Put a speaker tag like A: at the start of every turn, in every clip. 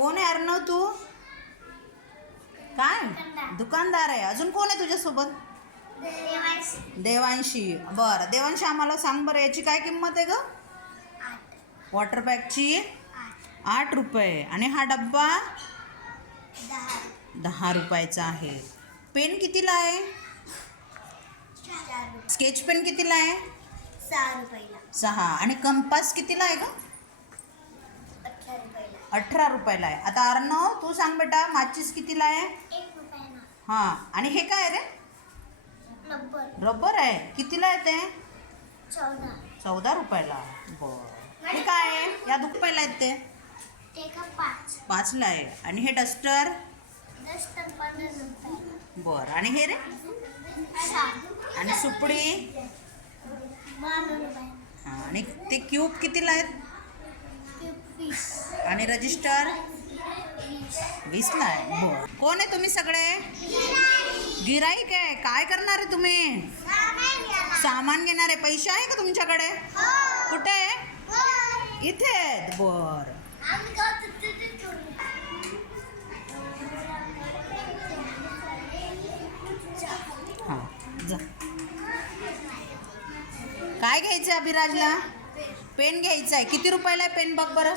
A: कोण आहे अर्णव तू? काय? दुकानदार. आहे. अजून कोण आहे तुझ्यासोबत? देवांशी. बरं. देवांशी आम्हाला सांग बरं याची काय किंमत आहे ग? वॉटर पॅकची? आठ. रुपये. आणि हा डब्बा? दहा रुपयाचा आहे. पेन कितीला आहे? स्केच पेन कितीला आहे?
B: सहा
A: आणि कंपास कितीला आहे
B: रुपयाला
A: अठरा रुपयाला आहे. आता अर्णव तू सांग बेटा माचीस कितीला आहे? हां आणि हे काय रे? रबर. आहे. कितीला आहे ते?
B: चौदा.
A: रुपयाला. बरं. हे काय आहे? या दु रुपयाला आहेत ते.
B: ते का पाच?
A: पाचला आहे. आणि हे डस्टर? बरं. आणि हे रे? आणि सुपडी? आणि ते क्यूब कितीला आहेत? आणि रजिस्टर
B: वीस
A: वीसला आहे. कोण आहे तुम्ही सगळे? गिराईक आहे. काय करणार आहे तुम्ही? सामान घेणार. आहे पैसे आहे का तुमच्याकडे? कुठे? आहे इथे आहेत. हां जा. काय घ्यायचं आहे अभिराजला? पेन घ्यायचा आहे. किती रुपयाला आहे पेन? बघ बरं.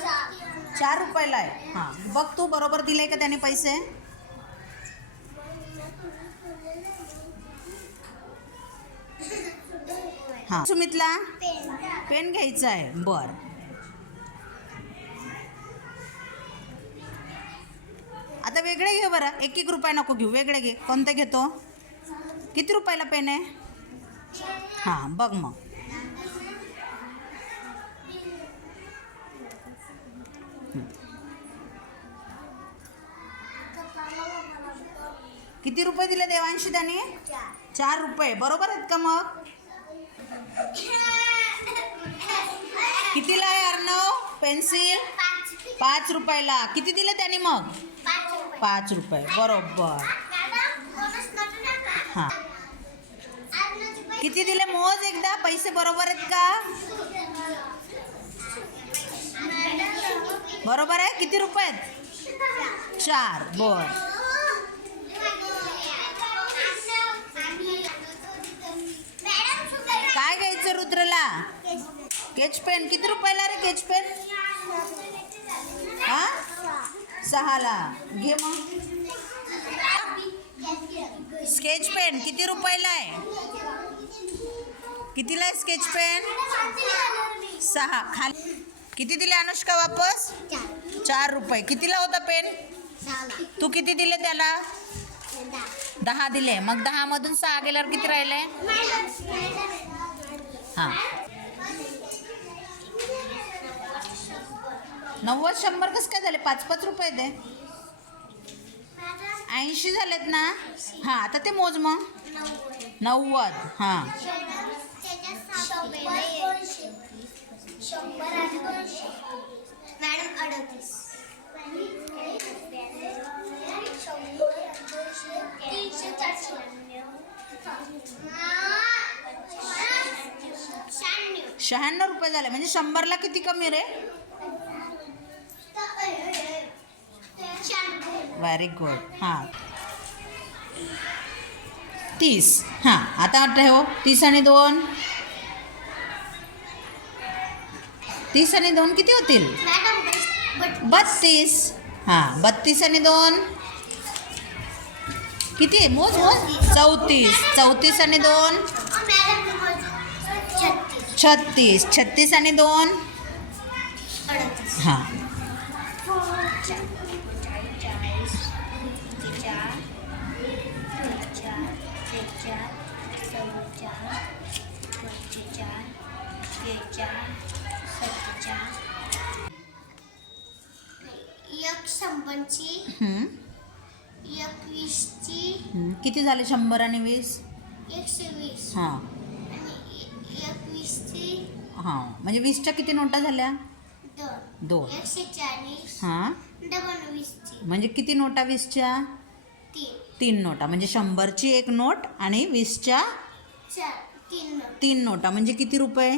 A: चार रुपयाला आहे. हां. बघ तू बरोबर दिले का त्याने पैसे? हां. सुमितला? पेन घ्यायचा आहे. बर. आता वेगळे घे बरं. एक एक रुपया नको घेऊ. वेगळे घे. कोणते घेतो? किती रुपयाला पेन आहे? हां. बघ मग. किती रुपये दिले देवांशी त्याने? चार रुपये. बरोबर आहेत का मग? कितीला आहे अर्णव? पेन्सिल? पाच रुपयाला. किती दिले त्याने मग? पाच रुपये. बरोबर. हां. किती दिले मोज एकदा? पैसे बरोबर आहेत का? बरोबर आहे? किती रुपये चार. बर काय घ्यायचं रुद्रला? केच पेन. किती रुपयाला रे केच पेन? हा? सहाला. घे मग. Sketch pen. किती रुपयाला आहे? कितीला आहे स्केच पेन? सहा. खाली. किती दिले अनुष्का वापस? चार. रुपये. कितीला होता पेन? तू किती दिले त्याला? दहा. दिले. मग दहा मधून सहा गेल्यावर किती राहिले? हां. नव्वद शंभर कसं काय झाले? पाच पाच रुपये दे. ऐंशी झालेत ना? हां आता ते मोज मग. नव्वद. हां.
B: शंभर आणि दोनशे मॅडम अडतीस. तीनशे चारशे शहाण्णव
A: रुपये झाले. म्हणजे शंभरला किती कमी रे? व्हेरी गुड हां. तीस. हां. आता ठेव हो. तीस आणि दोन. तीस आणि दोन किती होतील? बत्तीस. हां बत्तीस आणि दोन. किती आहे? मोज मोज? चौतीस. चौतीस आणि दोन. छत्तीस. छत्तीस. आणि दोन.
B: अडतीस.
A: हां.
B: एक शंभरची
A: हं,
B: एक वीसची
A: हं. किती झाले शंभर आणि वीस?
B: एकशे वीस.
A: हां.
B: आणि ए- एक वीसची
A: हां. म्हणजे वीसच्या किती नोटा झाल्या?
B: दोन.
A: दोन.
B: एकशे चाळीस.
A: हां.
B: डबल वीसची.
A: म्हणजे किती नोटा वीसच्या?
B: तीन.
A: तीन नोटा. म्हणजे शंभरची एक नोट आणि वीसच्या
B: चार. तीन
A: तीन नोटा. म्हणजे किती रुपये?